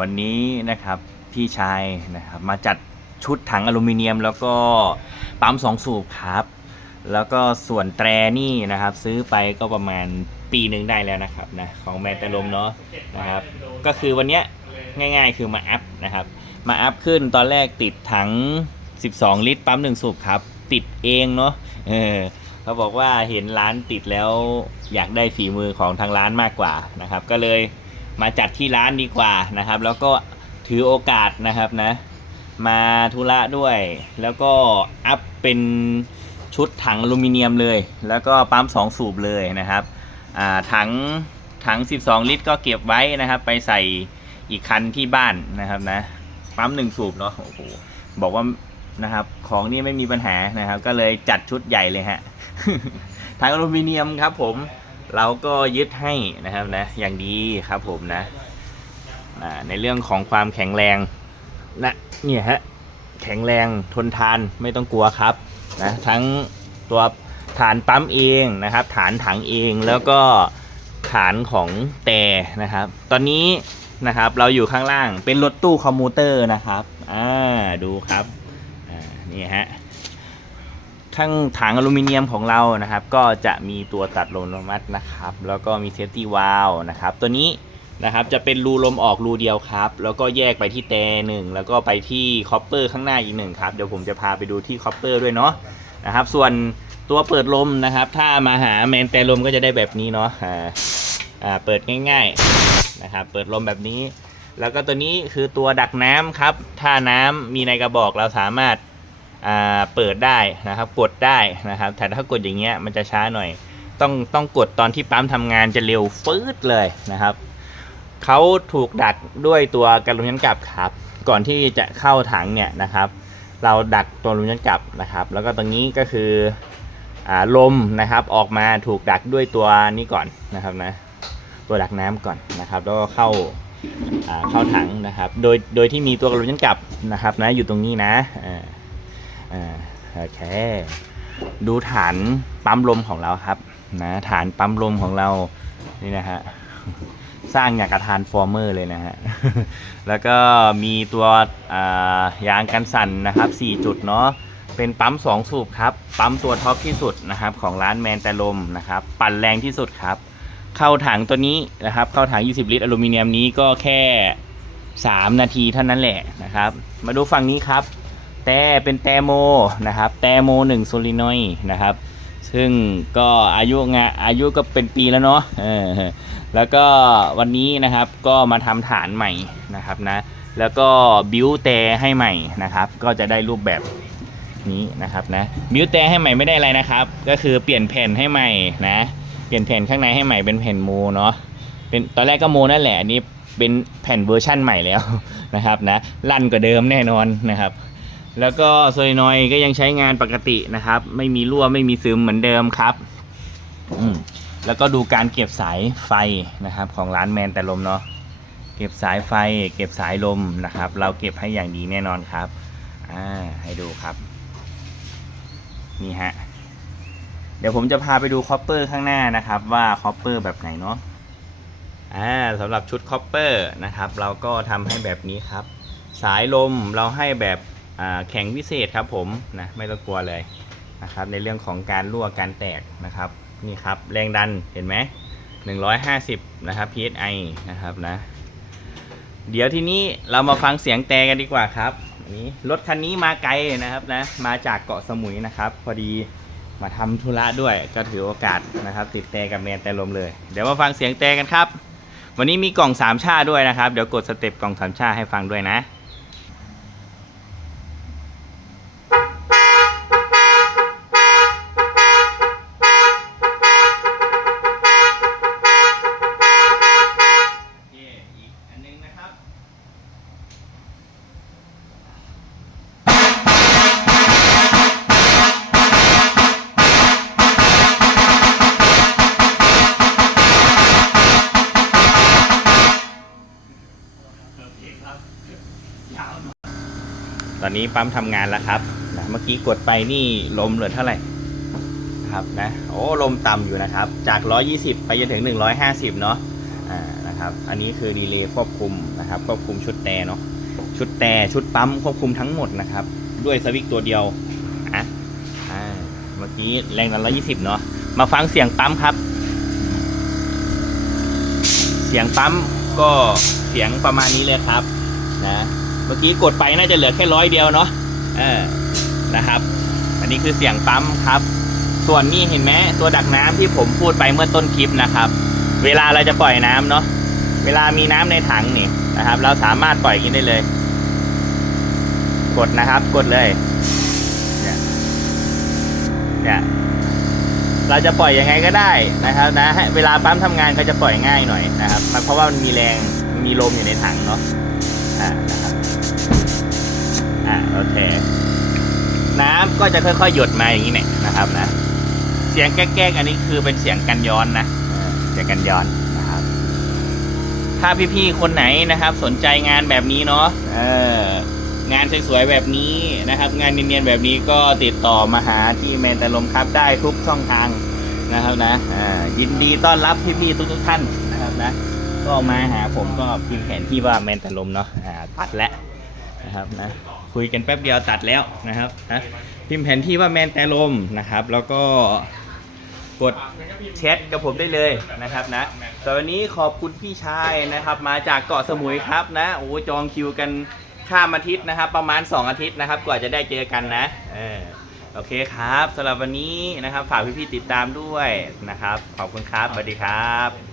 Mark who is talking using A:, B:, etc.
A: วันนี้นะครับพี่ชายนะครับมาจัดชุดถังอลูมิเนียม แล้วก็ปั๊มสองสูบครับ แล้วก็ส่วนแตรนี่นะครับ ซื้อไปก็ประมาณปีหนึ่งได้แล้วนะครับนะของแมนตลมเนาะนะครับ ก็คือวันเนี้ยง่ายๆ คือมาอัพนะครับ มาอัพขึ้นตอนแรกติดถัง 12 ลิตร ปั๊มหนึ่งสูบครับ ติดเองเนาะเออเขาบอกว่าเห็นร้านติดแล้วอยากได้ฝีมือของทางร้านมากกว่านะครับ ก็เลย มาจัดที่ร้านดีกว่านะครับ แล้วก็ถือโอกาสนะครับนะ มาธุระด้วย แล้วก็อัพเป็นชุดถังอลูมิเนียมเลย แล้วก็ปั๊มสองสูบเลยนะครับถังถัง 12 ลิตร ก็เก็บไว้นะครับ ไปใส่อีกคันที่บ้านนะครับนะปั๊มหนึ่งสูบเนาะโอ้โหบอกว่านะครับ ของนี่ไม่มีปัญหานะครับ ก็เลยจัดชุดใหญ่เลยฮะถังอลูมิเนียมครับผม เราก็ยึดให้นะครับนะอย่างดีครับผมนะในเรื่องของความแข็งแรงนะเนี่ยฮะแข็งแรงทนทานไม่ต้องกลัวครับนะทั้งตัวฐานปั๊มเองนะครับ ฐานถังเองแล้วก็ฐานของแต่นะครับ ตอนนี้นะครับเราอยู่ข้างล่างเป็นรถตู้คอมมูเตอร์นะครับอ่าดูครับอ่านี่ฮะ ข้างถังอลูมิเนียมของเรานะครับ ก็จะมีตัวตัดลมอัตโนมัตินะครับ แล้วก็มีเซฟตี้วาลนะครับ ตัวนี้นะครับจะเป็นรูลมออกรูเดียวครับ แล้วก็แยกไปที่แต่หนึ่งแล้วก็ไปที่คอปเปอร์ข้างหน้าอีกหนึ่งครับเดี๋ยวผมจะพาไปดูที่คอปเปอร์ด้วยเนาะนะครับ ส่วนตัวเปิดลมนะครับ ถ้ามาหาแมนแต่ลมก็จะได้แบบนี้เนาะอ่าอ่าเปิดง่ายๆนะครับเปิดลมแบบนี้ แล้วก็ตัวนี้คือตัวดักน้ำครับ ถ้าน้ำมีในกระบอกเราสามารถ เปิดได้นะครับกดได้นะครับ แต่ถ้ากดอย่างเงี้ยมันจะช้าหน่อย ต้องต้องกดตอนที่ปั๊มทำงานจะเร็วฟืดเลยนะครับเขาถูกดักด้วยตัวกระลุมยันกลับครับ ก่อนที่จะเข้าถังเนี่ยนะครับ เราดักตัวลุมยันกลับนะครับ แล้วก็ตรงนี้ก็คืออลมนะครับออกมาถูกดักด้วยตัวนี้ก่อนนะครับนะตัวดักน้ำก่อนนะครับ แล้วก็เข้าเข้าถังนะครับ โดยโดยที่มีตัวกระลุนกลับนะครับนะอยู่ตรงนี้นะอ อ่าโอเค ดูฐานปั๊มลมของเราครับนะฐานปั๊มลมของเรานี่นะฮะสร้างอย่างกระทานฟอร์เมอร์เลยนะฮะ แล้วก็มีตัวายางกันสั่นนะครับ 4 จุดเนาะ เป็นปั๊ม 2 สูบครับ ปั๊มตัวท็อปที่สุดนะครับของร้านแมนแต่ลมนะครับ ปั่นแรงที่สุดครับ เข้าถังตัวนี้นะครับ เข้าถัง 20 ลิตรอลูมิเนียมนี้ก็แค่ 3 นาทีเท่านั้นแหละนะครับ มาดูฝั่งนี้ครับ แต่เป็นแตโมนะครับ แตโม1โซลินอยนะครับ ซึ่งก็อายุงะอายุก็เป็นปีแล้วเนาะเออแล้วก็วันนี้นะครับก็มาทำฐานใหม่นะครับนะ แล้วก็บิวแต่ให้ใหม่นะครับ ก็จะได้รูปแบบนี้นะครับนะบิวแต่ให้ใหม่ไม่ได้อะไรนะครับ ก็คือเปลี่ยนแผ่นให้ใหม่นะ เปลี่ยนแผ่นข้างในให้ใหม่เป็นแผ่นโมเนาะ เป็นตอนแรกก็โมนั่นแหละอันนี้เป็นแผ่นเวอร์ชั่นใหม่แล้วนะครับนะลั่นกว่าเดิมแน่นอนนะครับ แล้วก็โซลินอยก็ยังใช้งานปกตินะครับ ไม่มีรั่วไม่มีซึมเหมือนเดิมครับแล้วก็ดูการเก็บสายไฟนะครับ ของร้านแมนแต่ลมเนาะเก็บสายไฟ เก็บสายลมนะครับ เราเก็บให้อย่างดีแน่นอนครับอ่าให้ดูครับ นี่ฮะเดี๋ยวผมจะพาไปดูคอปเปอร์ข้างหน้านะครับ ว่าคอปเปอร์แบบไหนเนาะอ่าสำหรับชุดคอปเปอร์นะครับ เราก็ทำให้แบบนี้ครับ สายลมเราให้แบบ แข็งพิเศษครับผมนะไม่ต้องกลัวเลยนะครับในเรื่องของการรั่วการแตกนะครับนี่ครับแรงดันเห็นไหม150 นะครับ psi นะครับนะ เดี๋ยวทีนี้เรามาฟังเสียงแต่กันดีกว่าครับอันนี้รถคันนี้มาไกลนะครับนะมาจากเกาะสมุยนะครับ พอดีมาทำธุระด้วยก็ถือโอกาสนะครับ ติดแต่กับแมนแต่ลมเลย เดี๋ยวมาฟังเสียงแต่กันครับ วันนี้มีกล่องสามชาด้วยนะครับ เดี๋ยวกดสเต็ปกล่องสามชาให้ฟังด้วยนะ ตอนนี้ปั๊มทำงานแล้วครับนะเมื่อกี้กดไปนี่ลมเหลือเท่าไหร่ครับนะโอ้ลมต่ำอยู่นะครับ จาก 120 ไปจนถึง 150 เนาะอ่านะครับนะครับอันนี้คือดีเลย์ควบคุมนะครับควบคุมชุดแต่เนาะชุดแต่ชุดปั๊มควบคุมทั้งหมดนะครับด้วยสวิตตัวเดียวอะอ่าเมื่อกี้แรงดันร้อยี่สิบเนาะมาฟังเสียงปั๊มครับ เสียงปั๊มก็เสียงประมาณนี้เลยครับนะ เมื่อกี้กดไปน่าจะเหลือแค่ร้อยเดียวเนาะเออนะครับ อันนี้คือเสียงปั๊มครับ ส่วนนี้เห็นไหมตัวดักน้ำที่ผมพูดไปเมื่อต้นคลิปนะครับ เวลาเราจะปล่อยน้ำเนาะเวลามีน้ำในถังนี่นะครับ เราสามารถปล่อยกินได้เลย กดนะครับกดเลยเนี่ยเนี่ยเราจะปล่อยยังไงก็ได้นะครับนะเวลาปั๊มทำงานก็จะปล่อยง่ายหน่อยนะครับ เพราะว่ามันมีแรงมีลมอยู่ในถังเนาะ อ่านะครับอ่าโอเค น้ำก็จะค่อยๆ หยดมาอย่างนี้เนี่ยนะครับนะ เสียงแก๊กๆอันนี้คือเป็นเสียงกันย้อนนะเออเสียงกันย้อนนะครับ ถ้าพี่ๆคนไหนนะครับ สนใจงานแบบนี้เนาะเอองานสวยๆแบบนี้นะครับ งานเนียนๆแบบนี้ก็ติดต่อมาหาที่แมนตาลมครับได้ทุกช่องทางนะครับนะอ่ายินดีต้อนรับพี่ๆทุกๆท่านนะครับนะ ก็มาหาผมก็พิมพ์แผนที่ว่าแมนตาลมเนาะอ่าตัดแล้วนะครับนะคุยกันแป๊บเดียวตัดแล้วนะครับนะพิมพ์แผนที่ว่าแมนแต่ลมนะครับ แล้วก็กดแชทกับผมได้เลยนะครับนะตอนนี้ขอบคุณพี่ชายนะครับ มาจากเกาะสมุยครับนะโอ้จองคิวกันข้ามอาทิตย์นะครับ ประมาณ 2 อาทิตย์นะครับกว่าจะได้เจอกันนะเออโอเคครับสำหรับวันนี้นะครับ ฝากพี่ๆติดตามด้วยนะครับ ขอบคุณครับสวัสดีครับ